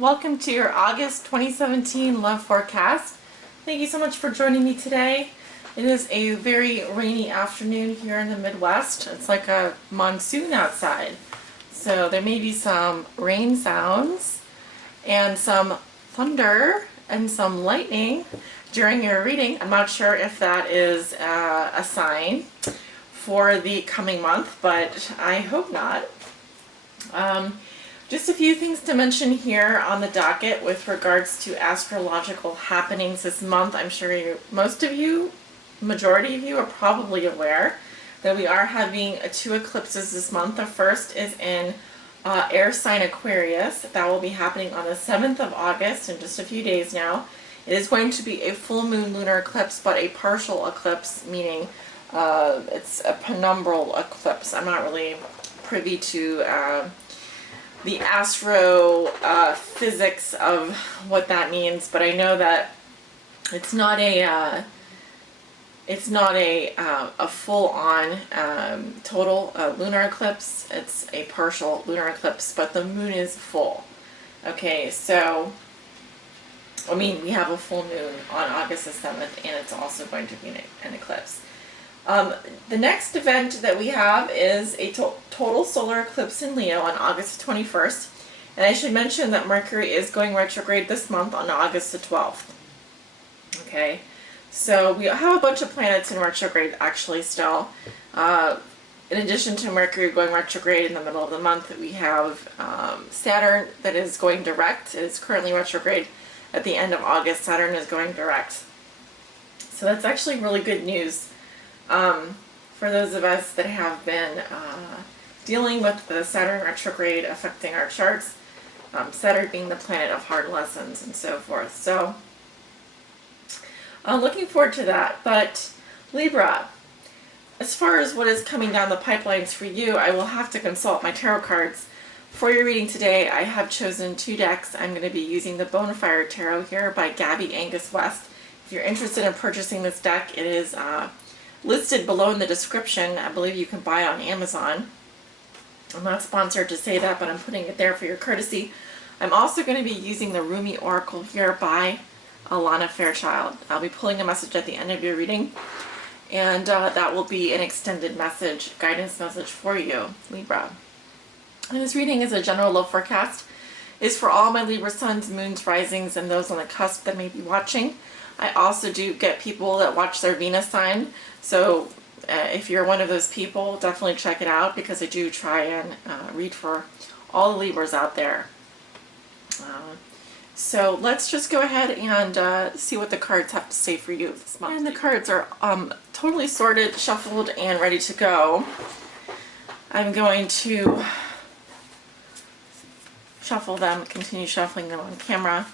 Welcome to your August 2017 love forecast. Thank you so much for joining me today. It is a very rainy afternoon here in the Midwest. It's like a monsoon outside. So there may be some rain sounds and some thunder and some lightning during your reading. I'm not sure if that is a sign for the coming month, but I hope not. Just a few things to mention here on the docket with regards to astrological happenings this month. I'm sure majority of you are probably aware that we are having two eclipses this month. The first is in air sign Aquarius. That will be happening on the 7th of August in just a few days now. It is going to be a full moon lunar eclipse, but a partial eclipse, meaning it's a penumbral eclipse. I'm not really privy to the physics of what that means, but I know that it's not a full-on total lunar eclipse. It's a partial lunar eclipse, but the moon is full. Okay, so I mean, we have a full moon on August the 7th, and it's also going to be an eclipse. The next event that we have is a total solar eclipse in Leo on August 21st. And I should mention that Mercury is going retrograde this month on August the 12th. Okay, so we have a bunch of planets in retrograde actually still. In addition to Mercury going retrograde in the middle of the month, we have Saturn that is going direct. It is currently retrograde at the end of August. Saturn is going direct. So that's actually really good news. For those of us that have been dealing with the Saturn retrograde affecting our charts, Saturn being the planet of hard lessons and so forth. So I'm looking forward to that. But Libra, as far as what is coming down the pipelines for you, I will have to consult my tarot cards. For your reading today, I have chosen two decks. I'm going to be using the Bonafire Tarot here by Gabby Angus West. If you're interested in purchasing this deck, it is listed below in the description. I believe you can buy it on Amazon. I'm not sponsored to say that, but I'm putting it there for your courtesy. I'm also going to be using the Rumi Oracle here by Alana Fairchild. I'll be pulling a message at the end of your reading, and that will be an extended message, guidance message for you, Libra. And this reading is a general love forecast. It's for all my Libra suns, moons, risings, and those on the cusp that may be watching. I also do get people that watch their Venus sign, so if you're one of those people, definitely check it out, because I do try and read for all the Libras out there. So let's just go ahead and see what the cards have to say for you this month. And the cards are totally sorted, shuffled, and ready to go. I'm going to shuffle them, continue shuffling them on camera.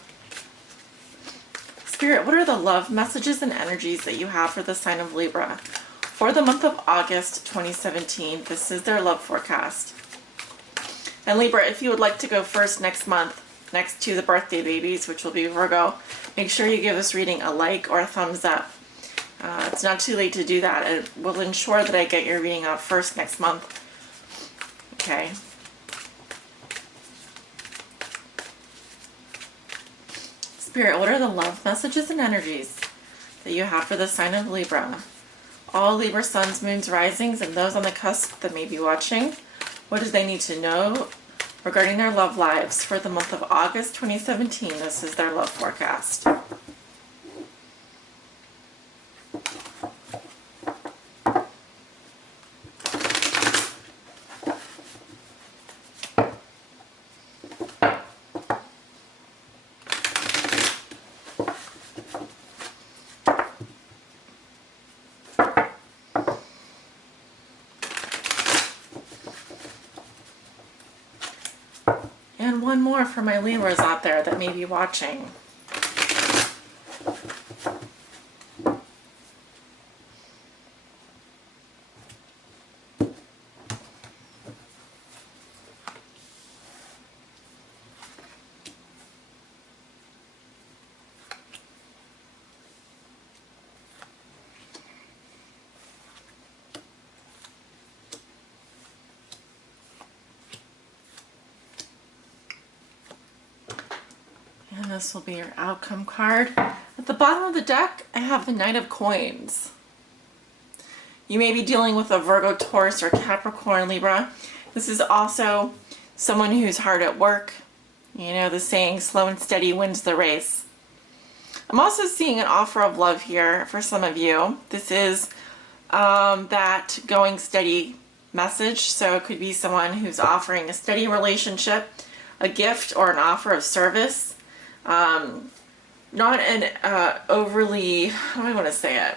Spirit, what are the love messages and energies that you have for the sign of Libra for the month of August 2017? This is their love forecast. And Libra, if you would like to go first next month, next to the birthday babies, which will be Virgo, make sure you give this reading a like or a thumbs up. It's not too late to do that. It will ensure that I get your reading out first next month. Okay. Spirit, what are the love messages and energies that you have for the sign of Libra? All Libra suns, moons, risings, and those on the cusp that may be watching. What do they need to know regarding their love lives for the month of August 2017? This is their love forecast. And one more for my Libras out there that may be watching. this will be your outcome card. At the bottom of the deck, I have the Knight of Coins. You may be dealing with a Virgo, Taurus, or Capricorn, Libra. This is also someone who's hard at work. You know the saying, slow and steady wins the race. I'm also seeing an offer of love here for some of you. This is that going steady message. So it could be someone who's offering a steady relationship, a gift, or an offer of service. Not an overly, how do I want to say it?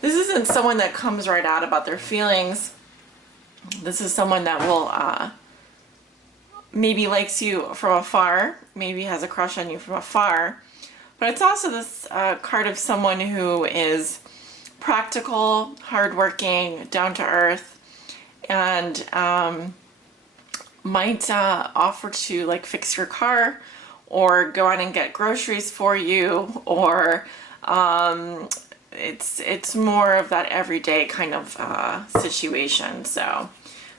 This isn't someone that comes right out about their feelings. This is someone that will maybe likes you from afar, maybe has a crush on you from afar. But it's also this card of someone who is practical, hardworking, down to earth, and might offer to like fix your car or go out and get groceries for you, or it's more of that everyday kind of situation. So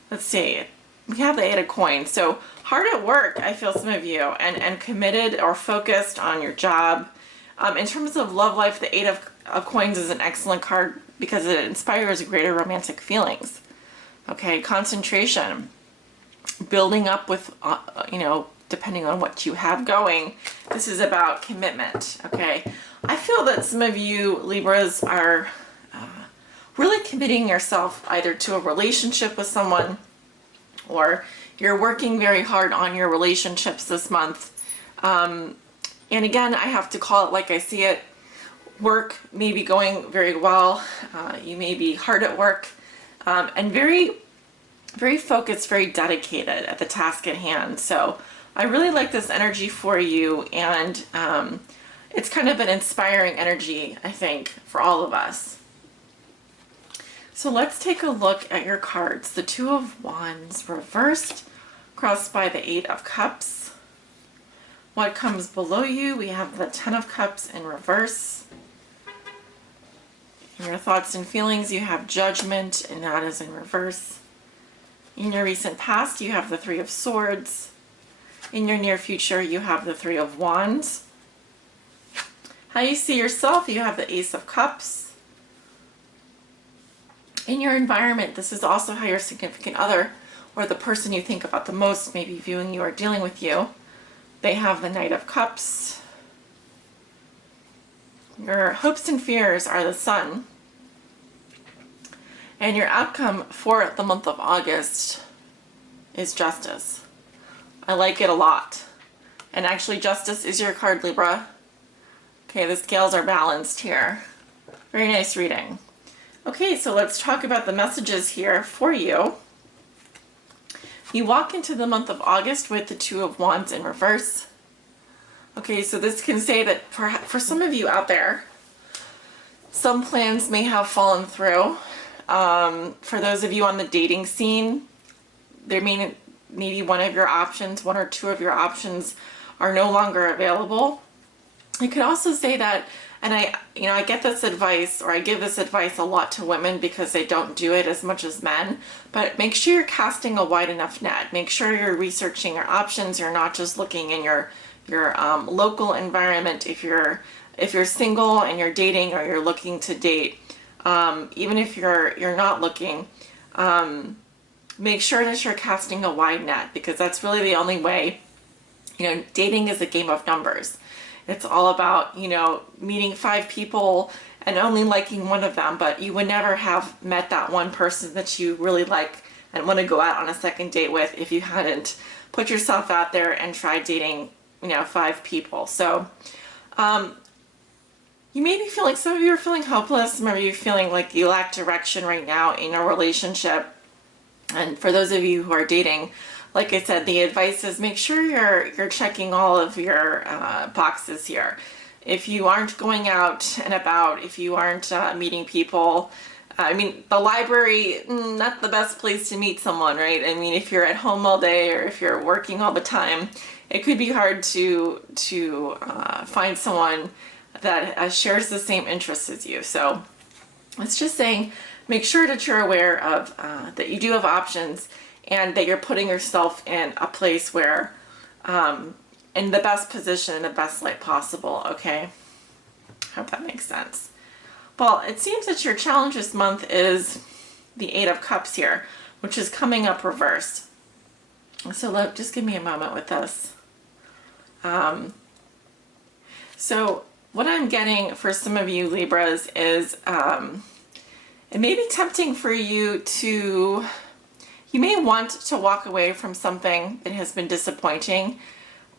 let's see, we have the Eight of Coins. So hard at work, I feel some of you, and committed or focused on your job. In terms of love life, the Eight of Coins is an excellent card because it inspires greater romantic feelings. Okay, concentration, building up with, depending on what you have going. This is about commitment. Okay, I feel that some of you Libras are really committing yourself either to a relationship with someone, or you're working very hard on your relationships this month. And again, I have to call it like I see it. Work may be going very well. You may be hard at work, and very, very focused, very dedicated at the task at hand. So I really like this energy for you, and it's kind of an inspiring energy, I think, for all of us. So let's take a look at your cards. The Two of Wands reversed, crossed by the Eight of Cups. What comes below you? We have the Ten of Cups in reverse. In your thoughts and feelings, you have Judgment, and that is in reverse. In your recent past, you have the Three of Swords. In your near future, you have the Three of Wands. How you see yourself, you have the Ace of Cups. In your environment, this is also how your significant other, or the person you think about the most, may be viewing you or dealing with you. They have the Knight of Cups. Your hopes and fears are the Sun. And your outcome for the month of August is Justice. I like it a lot. And actually, Justice is your card, Libra. Okay, the scales are balanced here. Very nice reading. Okay, so let's talk about the messages here for you. You walk into the month of August with the Two of Wands in reverse. Okay, so this can say that for some of you out there, some plans may have fallen through. For those of you on the dating scene, there maybe one of your options, one or two of your options are no longer available. I could also say that, and I get this advice, or I give this advice a lot to women because they don't do it as much as men, but make sure you're casting a wide enough net. Make sure you're researching your options. You're not just looking in your local environment. If you're single and you're dating, or you're looking to date, even if you're not looking, make sure that you're casting a wide net, because that's really the only way. Dating is a game of numbers. It's all about, meeting 5 people and only liking one of them, but you would never have met that one person that you really like and want to go out on a second date with if you hadn't put yourself out there and tried dating, 5 people. So, you may be feeling, some of you are feeling hopeless, some of you are feeling like you lack direction right now in a relationship. And for those of you who are dating, like I said, the advice is make sure you're checking all of your boxes here. If you aren't going out and about, if you aren't meeting people, the library, not the best place to meet someone, right? If you're at home all day, or if you're working all the time, it could be hard to find someone that shares the same interests as you. So it's just saying, make sure that you're aware of that you do have options, and that you're putting yourself in a place where in the best position, in the best light possible, okay? Hope that makes sense. Well, it seems that your challenge this month is the Eight of Cups here, which is coming up reversed. So just give me a moment with this. So what I'm getting for some of you Libras is it may be tempting for you you may want to walk away from something that has been disappointing,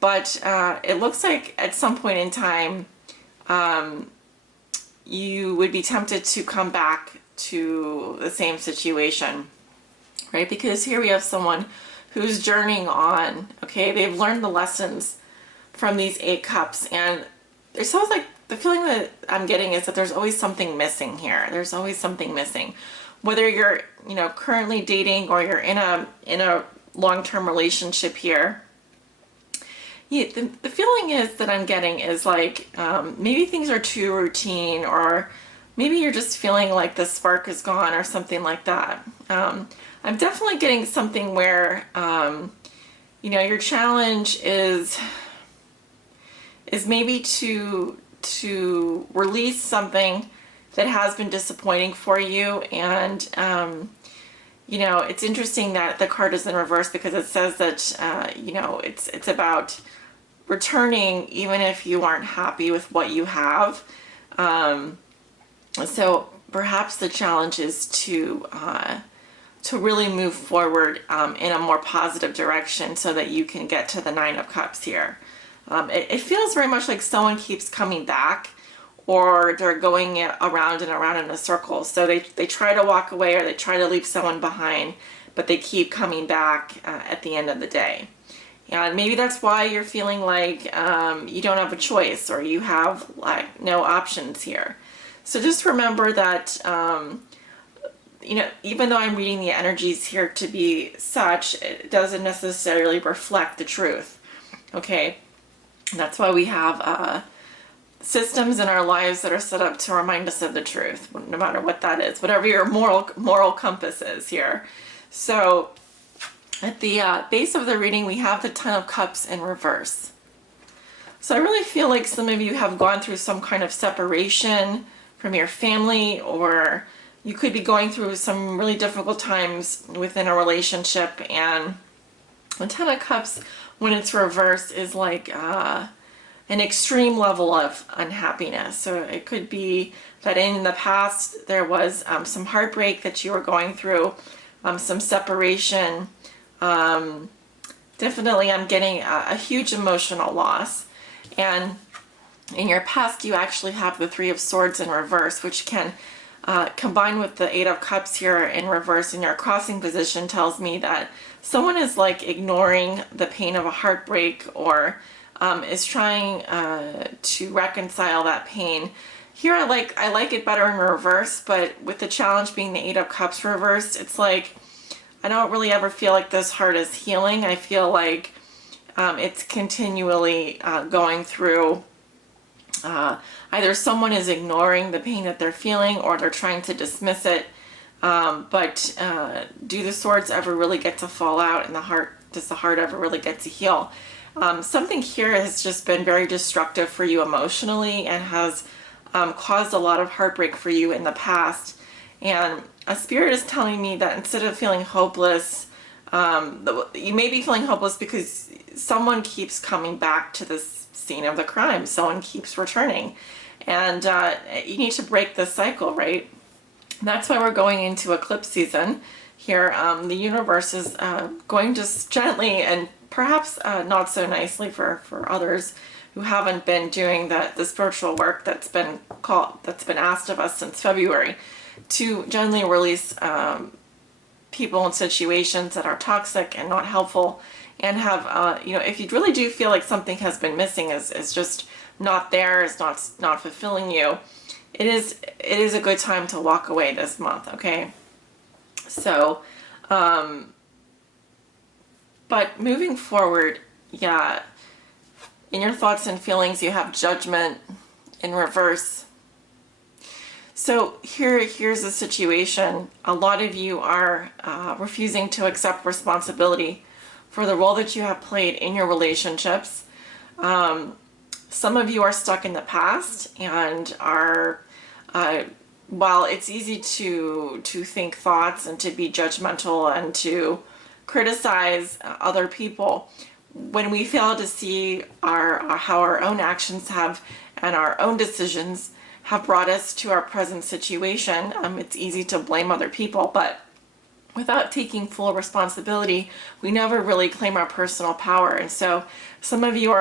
but it looks like at some point in time you would be tempted to come back to the same situation, right? Because here we have someone who's journeying on, okay? They've learned the lessons from these Eight Cups, and it sounds like the feeling that I'm getting is that there's always something missing here. There's always something missing. Whether you're, currently dating or you're in a long-term relationship here, the feeling is that I'm getting is like maybe things are too routine, or maybe you're just feeling like the spark is gone or something like that. I'm definitely getting something where your challenge is maybe to release something that has been disappointing for you. And it's interesting that the card is in reverse, because it says that it's about returning even if you aren't happy with what you have. So perhaps the challenge is to really move forward in a more positive direction so that you can get to the Nine of Cups here. It feels very much like someone keeps coming back, or they're going around and around in a circle. So they try to walk away, or they try to leave someone behind, but they keep coming back at the end of the day. And maybe that's why you're feeling like you don't have a choice, or you have like no options here. So just remember that, even though I'm reading the energies here to be such, it doesn't necessarily reflect the truth. Okay? And that's why we have systems in our lives that are set up to remind us of the truth, no matter what that is, whatever your moral compass is here. So at the base of the reading, we have the Ten of Cups in reverse. So I really feel like some of you have gone through some kind of separation from your family, or you could be going through some really difficult times within a relationship. And the Ten of Cups, when it's reversed, is like an extreme level of unhappiness. So it could be that in the past there was some heartbreak that you were going through, some separation. Definitely I'm getting a huge emotional loss. And in your past, you actually have the Three of Swords in reverse, which can combine with the Eight of Cups here in reverse in your crossing position, tells me that someone is like ignoring the pain of a heartbreak, or is trying to reconcile that pain. Here I like it better in reverse, but with the challenge being the Eight of Cups reversed, it's like I don't really ever feel like this heart is healing. I feel like it's continually going through either someone is ignoring the pain that they're feeling, or they're trying to dismiss it. But do the swords ever really get to fall out, and does the heart ever really get to heal? Something here has just been very destructive for you emotionally, and has caused a lot of heartbreak for you in the past. And a spirit is telling me that instead of feeling hopeless, you may be feeling hopeless because someone keeps coming back to this scene of the crime. Someone keeps returning. And you need to break this cycle, right? That's why we're going into eclipse season here. The universe is going just gently, and perhaps not so nicely for others who haven't been doing the spiritual work that's been asked of us since February, to gently release people and situations that are toxic and not helpful, and have if you really do feel like something has been missing, is just not there, is not fulfilling you, it is a good time to walk away this month. Okay, so but moving forward, yeah, in your thoughts and feelings you have Judgment in reverse. So here's the situation. A lot of you are refusing to accept responsibility for the role that you have played in your relationships. Some of you are stuck in the past and are, while it's easy to think thoughts and to be judgmental and to criticize other people, when we fail to see how our own actions have and our own decisions have brought us to our present situation, it's easy to blame other people, but without taking full responsibility, we never really claim our personal power. And so some of you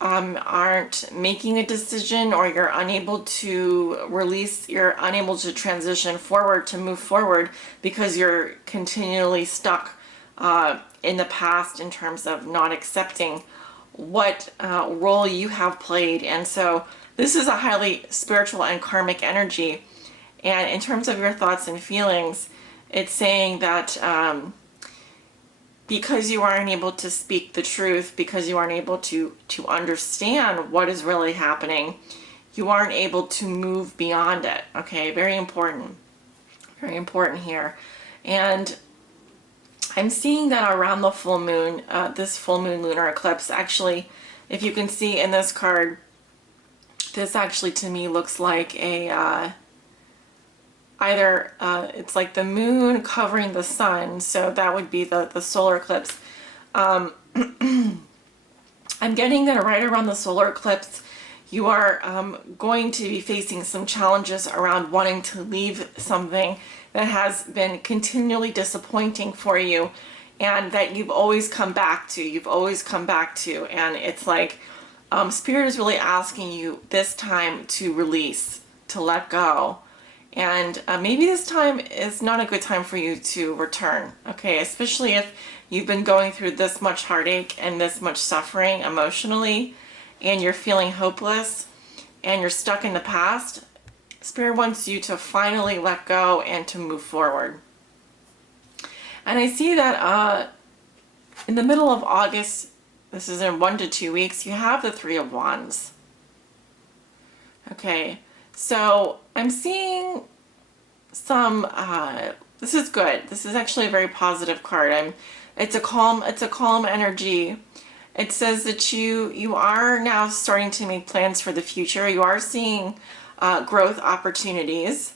aren't making a decision, or you're unable to release, you're unable to transition forward, to move forward, because you're continually stuck in the past in terms of not accepting what role you have played. And so this is a highly spiritual and karmic energy. And in terms of your thoughts and feelings, it's saying that because you aren't able to speak the truth, because you aren't able to understand what is really happening, you aren't able to move beyond it. Okay, very important here. And I'm seeing that around the full moon, this full moon lunar eclipse, actually, if you can see in this card, this actually to me looks like a it's like the moon covering the sun, so that would be the solar eclipse. I'm getting that right around the solar eclipse, you are going to be facing some challenges around wanting to leave something that has been continually disappointing for you, and that you've always come back to. And it's like Spirit is really asking you this time to release, to let go. And maybe this time is not a good time for you to return, okay? Especially if you've been going through this much heartache and this much suffering emotionally, and you're feeling hopeless, and you're stuck in the past. Spirit wants you to finally let go and to move forward. And I see that in the middle of August, this is in 1 to 2 weeks, you have the Three of Wands. Okay. So I'm seeing some, this is good. This is actually a very positive card. It's a calm energy. It says that you are now starting to make plans for the future. You are seeing growth opportunities.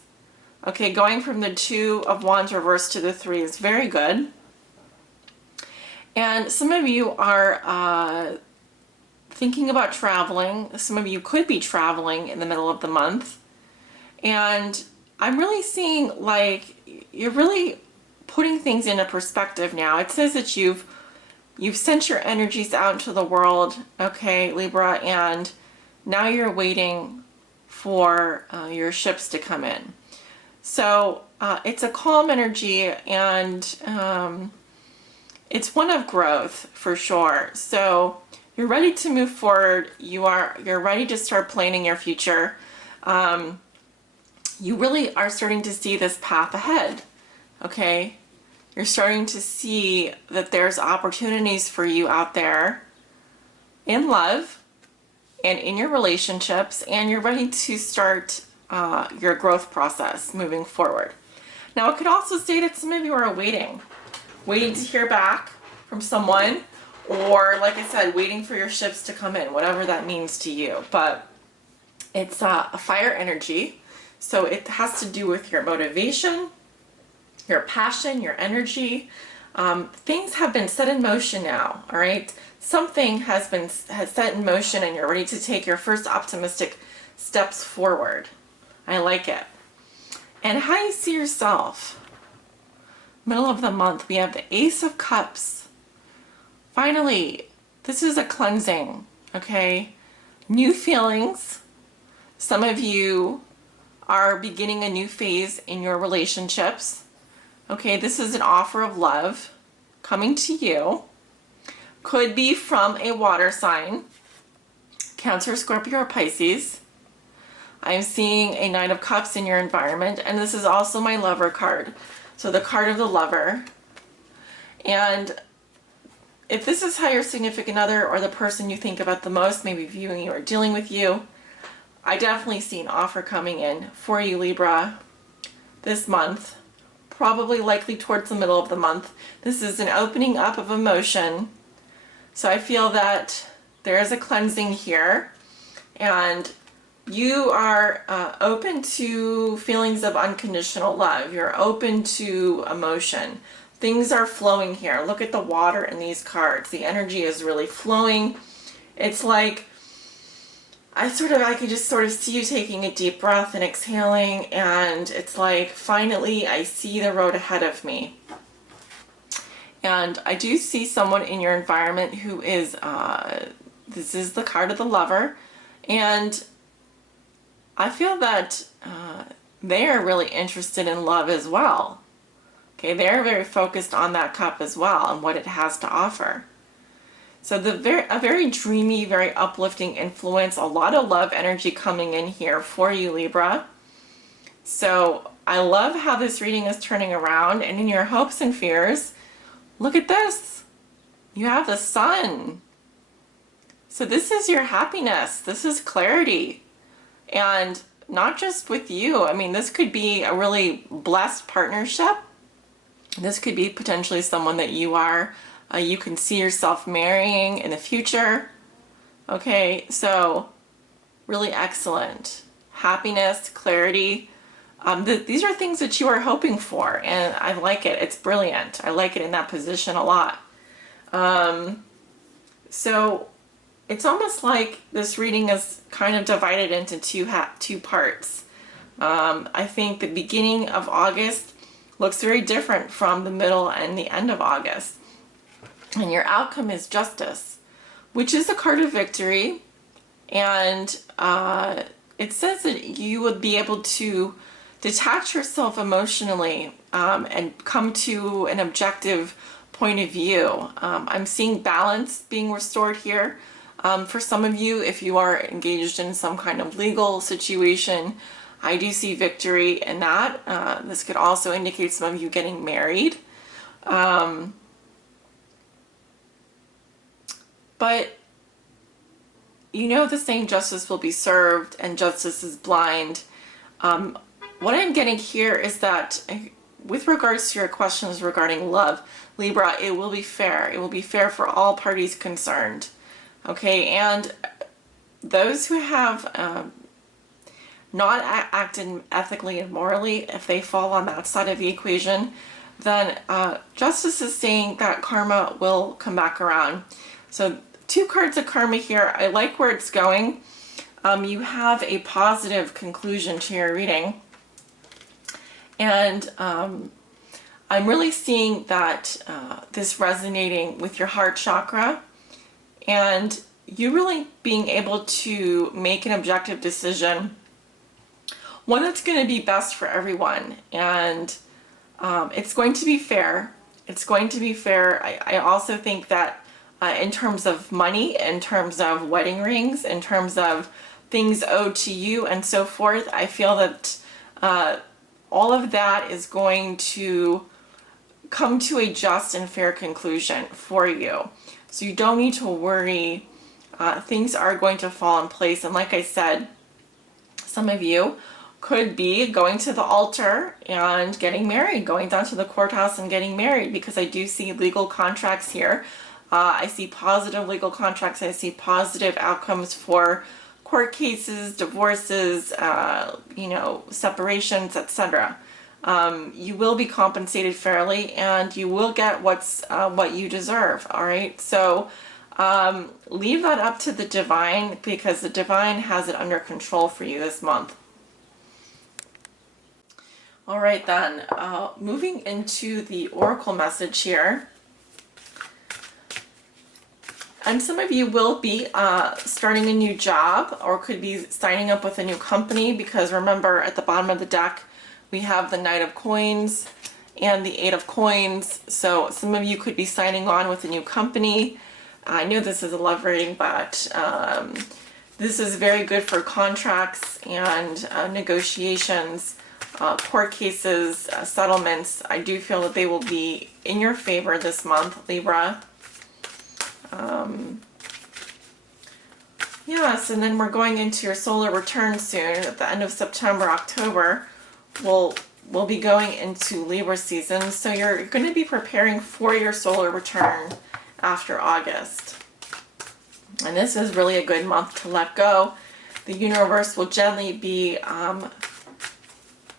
Okay, going from the Two of Wands reversed to the Three is very good. And some of you are thinking about traveling. Some of you could be traveling in the middle of the month. And I'm really seeing like you're really putting things into perspective now. It says that you've sent your energies out into the world, okay, Libra, and now you're waiting for your ships to come in. So it's a calm energy, and it's one of growth for sure. So you're ready to move forward. You're ready to start planning your future. You really are starting to see this path ahead. Okay? You're starting to see that there's opportunities for you out there in love and in your relationships, and you're ready to start your growth process moving forward. Now, it could also say that some of you are waiting to hear back from someone, or like I said, waiting for your ships to come in, whatever that means to you. But it's a fire energy, so it has to do with your motivation, your passion, your energy. Things have been set in motion now, all right? Something has set in motion, and you're ready to take your first optimistic steps forward. I like it. And how you see yourself. Middle of the month, we have the Ace of Cups. Finally, this is a cleansing, okay? New feelings. Some of you are beginning a new phase in your relationships. Okay, this is an offer of love coming to you. Could be from a water sign, Cancer, Scorpio, or Pisces. I'm seeing a Knight of Cups in your environment, and this is also my Lover card. So the card of the Lover. And if this is how your significant other or the person you think about the most may be viewing you or dealing with you, I definitely see an offer coming in for you, Libra, this month. Probably likely towards the middle of the month. This is an opening up of emotion. So I feel that there is a cleansing here, and you are open to feelings of unconditional love. You're open to emotion. Things are flowing here. Look at the water in these cards. The energy is really flowing. It's like I can just sort of see you taking a deep breath and exhaling, and it's like, finally, I see the road ahead of me. And I do see someone in your environment who is, this is the card of the Lover, and I feel that they are really interested in love as well. Okay, they're very focused on that cup as well and what it has to offer. So a very dreamy, very uplifting influence, a lot of love energy coming in here for you, Libra. So I love how this reading is turning around, and in your hopes and fears, look at this. You have the Sun. So this is your happiness. This is clarity. And not just with you. I mean, this could be a really blessed partnership. This could be potentially someone that you can see yourself marrying in the future. Okay, so really excellent. Happiness, clarity. These are things that you are hoping for, and I like it. It's brilliant. I like it in that position a lot. So it's almost like this reading is kind of divided into two parts. I think the beginning of August looks very different from the middle and the end of August. And your outcome is Justice, which is a card of victory. And it says that you would be able to detach yourself emotionally and come to an objective point of view. I'm seeing balance being restored here. For some of you, if you are engaged in some kind of legal situation, I do see victory in that. This could also indicate some of you getting married. But you know the saying, justice will be served and justice is blind. What I'm getting here is that with regards to your questions regarding love, Libra, it will be fair. It will be fair for all parties concerned. Okay, and those who have not acted ethically and morally, if they fall on that side of the equation, then justice is saying that karma will come back around. So 2 cards of karma here. I like where it's going. You have a positive conclusion to your reading. And I'm really seeing that this resonating with your heart chakra, and you really being able to make an objective decision, one that's going to be best for everyone. And it's going to be fair. It's going to be fair. I also think that in terms of money, in terms of wedding rings, in terms of things owed to you and so forth, I feel that all of that is going to come to a just and fair conclusion for you. So you don't need to worry. Things are going to fall in place. And like I said, some of you could be going to the altar and getting married, going down to the courthouse and getting married, because I do see legal contracts here. I see positive legal contracts. I see positive outcomes for court cases, divorces, separations, etc. You will be compensated fairly, and you will get what you deserve. All right. So leave that up to the divine, because the divine has it under control for you this month. All right, then. Moving into the oracle message here. And some of you will be starting a new job, or could be signing up with a new company, because remember, at the bottom of the deck we have the Knight of Coins and the Eight of Coins. So some of you could be signing on with a new company. I know this is a love reading, but this is very good for contracts and negotiations, court cases, settlements. I do feel that they will be in your favor this month, Libra. Yes, and then we're going into your solar return soon. At the end of September, October, we'll be going into Libra season. So you're going to be preparing for your solar return after August. And this is really a good month to let go. The universe will gently be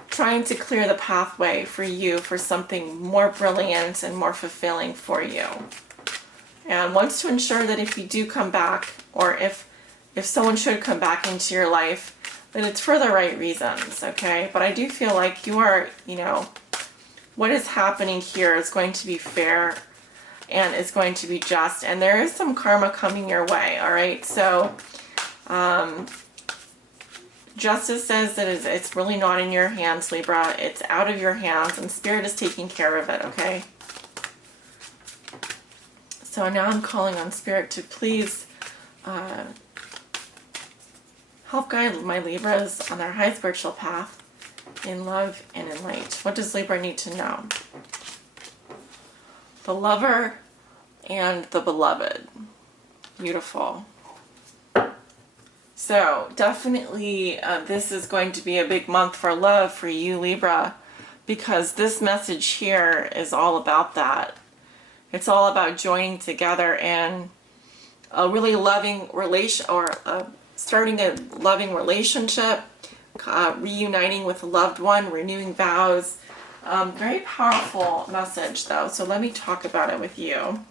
trying to clear the pathway for you for something more brilliant and more fulfilling for you. And wants to ensure that if you do come back, or if someone should come back into your life, then it's for the right reasons, okay? But I do feel like you are, what is happening here is going to be fair and it's going to be just. And there is some karma coming your way, all right? So, Justice says that it's really not in your hands, Libra. It's out of your hands, and Spirit is taking care of it, okay? So now I'm calling on Spirit to please help guide my Libras on their high spiritual path in love and in light. What does Libra need to know? The lover and the beloved. Beautiful. So definitely this is going to be a big month for love for you, Libra, because this message here is all about that. It's all about joining together and a really loving relation, or starting a loving relationship, reuniting with a loved one, renewing vows. Very powerful message though, so let me talk about it with you.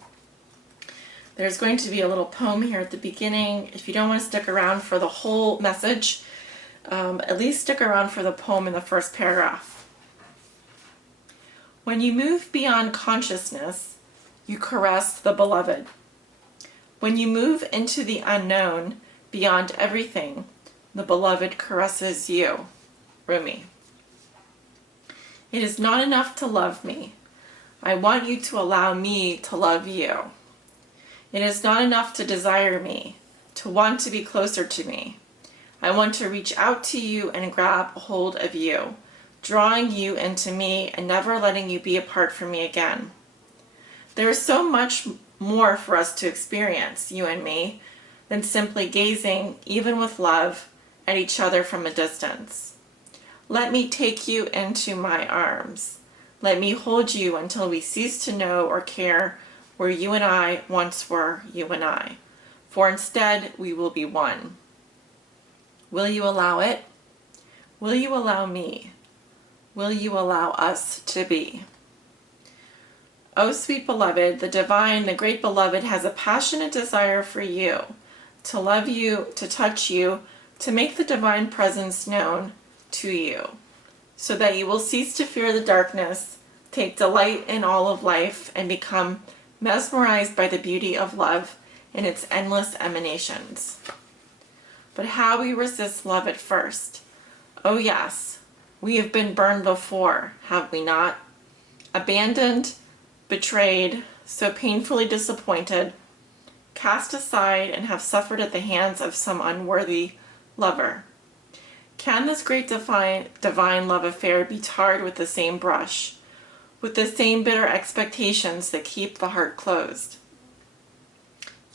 There's going to be a little poem here at the beginning. If you don't want to stick around for the whole message, at least stick around for the poem in the first paragraph. When you move beyond consciousness, you caress the beloved. When you move into the unknown, beyond everything, the beloved caresses you. Rumi. It is not enough to love me. I want you to allow me to love you. It is not enough to desire me, to want to be closer to me. I want to reach out to you and grab a hold of you, drawing you into me and never letting you be apart from me again. There is so much more for us to experience, you and me, than simply gazing, even with love, at each other from a distance. Let me take you into my arms. Let me hold you until we cease to know or care where you and I once were, you and I. For instead, we will be one. Will you allow it? Will you allow me? Will you allow us to be? Oh, sweet beloved, the divine, the great beloved has a passionate desire for you, to love you, to touch you, to make the divine presence known to you, so that you will cease to fear the darkness, take delight in all of life, and become mesmerized by the beauty of love and its endless emanations. But how we resist love at first. Oh yes, we have been burned before, have we not? Abandoned, betrayed, so painfully disappointed, cast aside, and have suffered at the hands of some unworthy lover. Can this great divine love affair be tarred with the same brush, with the same bitter expectations that keep the heart closed?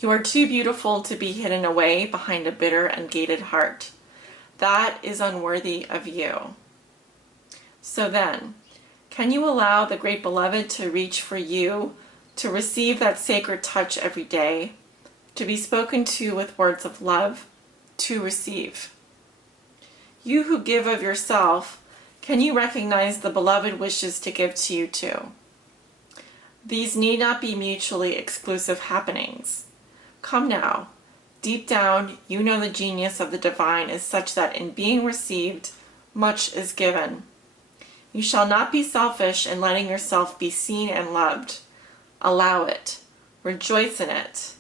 You are too beautiful to be hidden away behind a bitter and gated heart. That is unworthy of you. So then, can you allow the great beloved to reach for you, to receive that sacred touch every day, to be spoken to with words of love, to receive? You who give of yourself, can you recognize the beloved wishes to give to you too? These need not be mutually exclusive happenings. Come now. Deep down, you know the genius of the divine is such that in being received, much is given. You shall not be selfish in letting yourself be seen and loved. Allow it. Rejoice in it.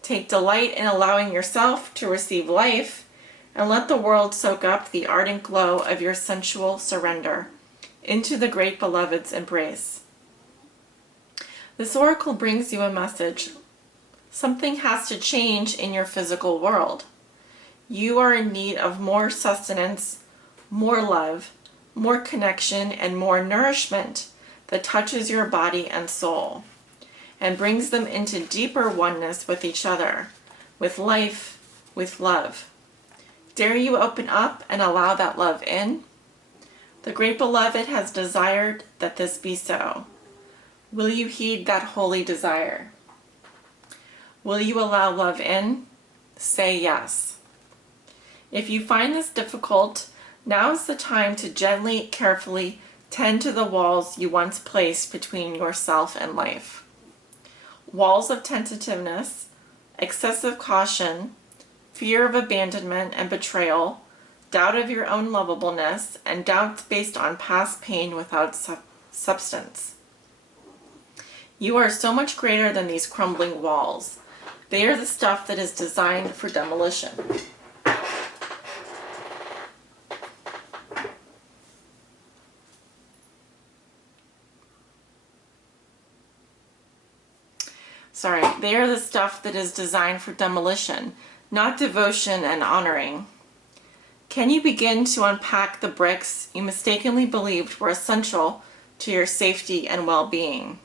Take delight in allowing yourself to receive life, and let the world soak up the ardent glow of your sensual surrender into the great beloved's embrace. This oracle brings you a message. Something has to change in your physical world. You are in need of more sustenance, more love, more connection, and more nourishment that touches your body and soul and brings them into deeper oneness with each other, with life, with love. Dare you open up and allow that love in? The great beloved has desired that this be so. Will you heed that holy desire? Will you allow love in? Say yes. If you find this difficult, now is the time to gently, carefully tend to the walls you once placed between yourself and life. Walls of tentativeness, excessive caution, fear of abandonment and betrayal, doubt of your own lovableness, and doubts based on past pain without substance. You are so much greater than these crumbling walls. They are the stuff that is designed for demolition. They are the stuff that is designed for demolition, not devotion and honoring. Can you begin to unpack the bricks you mistakenly believed were essential to your safety and well-being?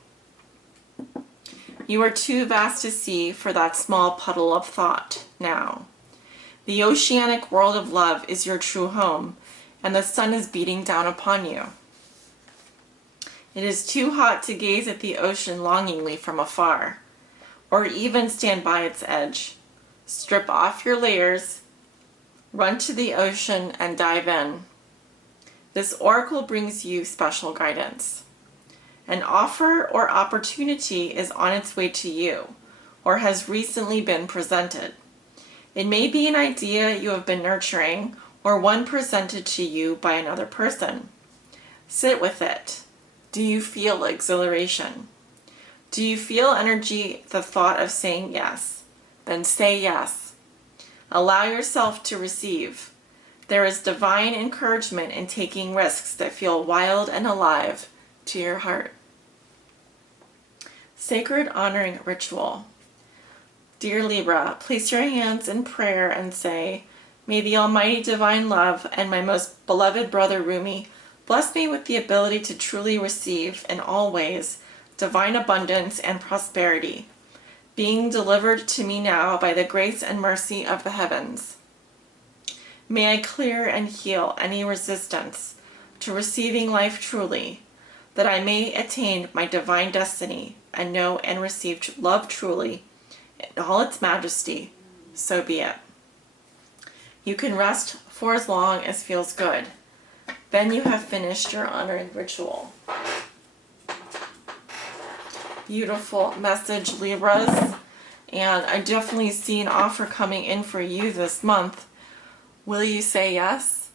You are too vast to see for that small puddle of thought now. The oceanic world of love is your true home, and the sun is beating down upon you. It is too hot to gaze at the ocean longingly from afar, or even stand by its edge. Strip off your layers, run to the ocean, and dive in. This oracle brings you special guidance. An offer or opportunity is on its way to you, or has recently been presented. It may be an idea you have been nurturing, or one presented to you by another person. Sit with it. Do you feel exhilaration? Do you feel energy, the thought of saying yes? Then say yes. Allow yourself to receive. There is divine encouragement in taking risks that feel wild and alive to your heart. Sacred honoring ritual. Dear Libra, place your hands in prayer and say, may the Almighty Divine Love and my most beloved brother Rumi bless me with the ability to truly receive in all ways divine abundance and prosperity, being delivered to me now by the grace and mercy of the heavens. May I clear and heal any resistance to receiving life truly, that I may attain my divine destiny and know and receive love truly in all its majesty. So be it. You can rest for as long as feels good. Then you have finished your honoring ritual. Beautiful message, Libras. And I definitely see an offer coming in for you this month. Will you say yes?